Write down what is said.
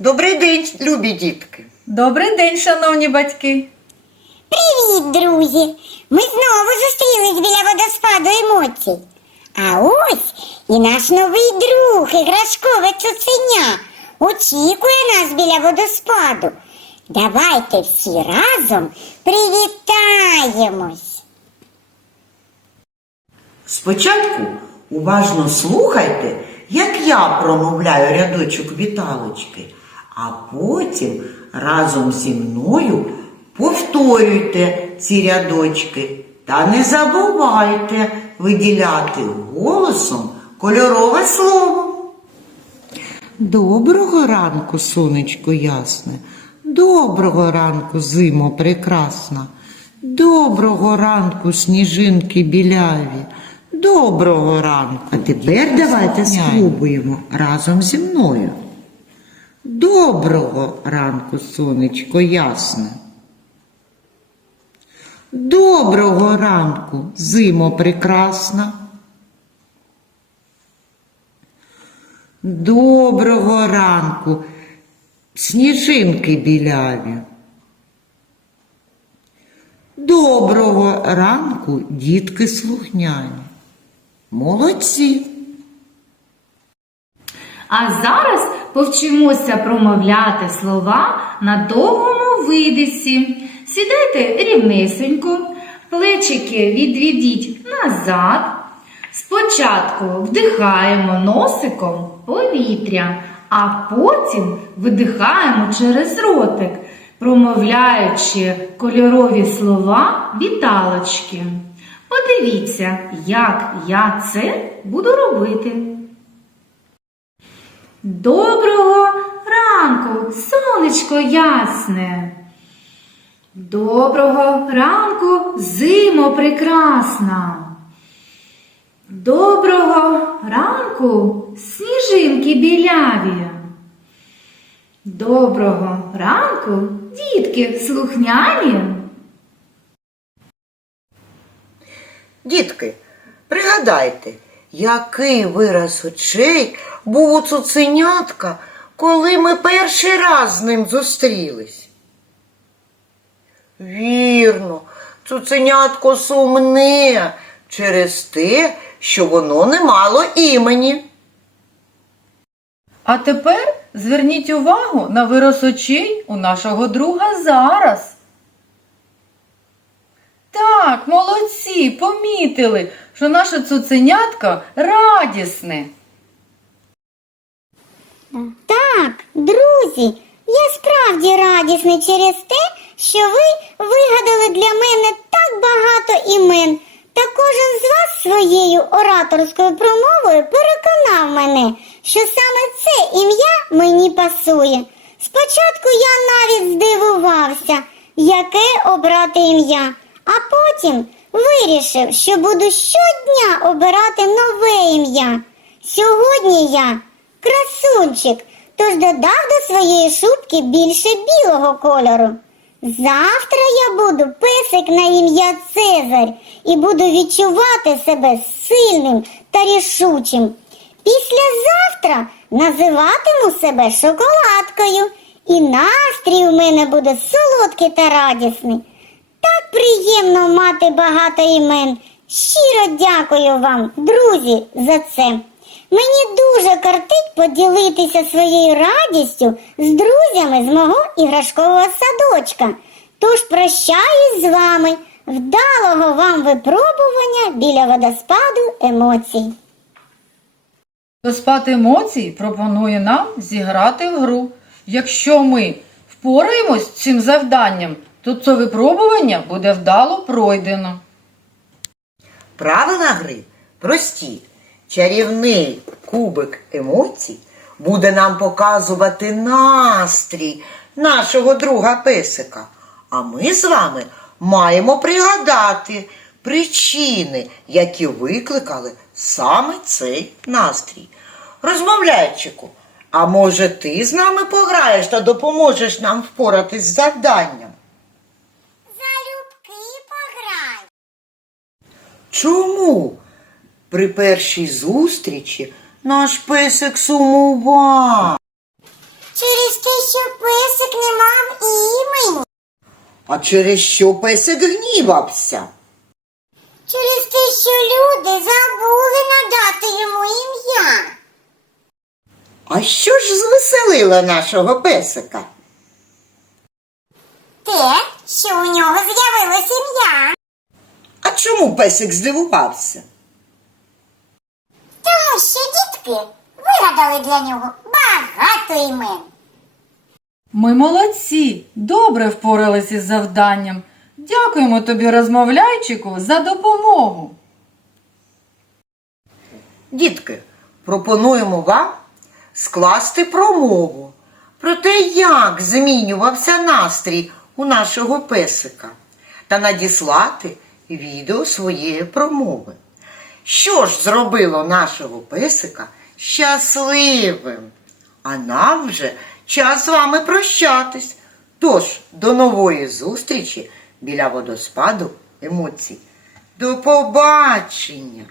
Добрий день, любі дітки. Добрий день, шановні батьки. Привіт, друзі! Ми знову зустрілись біля водоспаду емоцій. А ось і наш новий друг, іграшкове цуценя, очікує нас біля водоспаду. Давайте всі разом привітаємось. Спочатку уважно слухайте, як я промовляю рядочок віталочки, а потім разом зі мною повторюйте ці рядочки та не забувайте виділяти голосом кольорове слово. Доброго ранку, сонечко ясне. Доброго ранку, зимо прекрасна. Доброго ранку, сніжинки біляві. Доброго ранку. А тепер давайте спробуємо разом зі мною. Доброго ранку, сонечко ясне. Доброго ранку, зимо прекрасна. Доброго ранку, сніжинки біляві. Доброго ранку, дітки слухняні. Молодці. А зараз повчимося промовляти слова на довгому видисі. Сідайте рівнесенько, плечики відведіть назад. Спочатку вдихаємо носиком повітря, а потім видихаємо через ротик, промовляючи кольорові слова віталочки. Подивіться, як я це буду робити. Доброго ранку, сонечко ясне. Доброго ранку, зимо прекрасна. Доброго ранку, сніжинки біляві. Доброго ранку, дітки слухняні. Дітки, пригадайте, який вираз очей був у цуценятка, коли ми перший раз з ним зустрілись. Вірно, цуценятко сумне через те, що воно не мало імені. А тепер зверніть увагу на вираз очей у нашого друга зараз. Так, молодці, помітили, що наше цуценятко радісне. Так, друзі, я справді радісний через те, що ви вигадали для мене так багато імен. Та кожен з вас своєю ораторською промовою переконав мене, що саме це ім'я мені пасує. Спочатку я навіть здивувався, яке обрати ім'я, а потім вирішив, що буду щодня обирати нове ім'я. Сьогодні я красунчик, тож додав до своєї шубки більше білого кольору. Завтра я буду песик на ім'я Цезарь і буду відчувати себе сильним та рішучим. Післязавтра називатиму себе шоколадкою, і настрій у мене буде солодкий та радісний. Так приємно мати багато імен. Щиро дякую вам, друзі, за це. Мені дуже картить поділитися своєю радістю з друзями з мого іграшкового садочка. Тож прощаюсь з вами. Вдалого вам випробування біля водоспаду емоцій. Спад емоцій пропонує нам зіграти в гру. Якщо ми впораємось з цим завданням, то це випробування буде вдало пройдено. Правила гри прості. Чарівний кубик емоцій буде нам показувати настрій нашого друга песика. А ми з вами маємо пригадати причини, які викликали саме цей настрій. Розмовляйчику, а може ти з нами пограєш та допоможеш нам впоратись з завданням? Чому? При першій зустрічі наш песик сумував. Через те, що песик не мав імені. А через що песик гнівався? Через те, що люди забули надати йому ім'я. А що ж звеселило нашого песика? Те, що у нього з'явилось ім'я. А чому песик здивувався? Тому що дітки вигадали для нього багато імен. Ми молодці, добре впоралися із завданням. Дякуємо тобі, розмовляйчику, за допомогу. Дітки, пропонуємо вам скласти промову про те, як змінювався настрій у нашого песика, та надіслати відео своєї промови. Що ж зробило нашого песика щасливим? А нам вже час з вами прощатись. Тож, до нової зустрічі біля водоспаду емоцій. До побачення!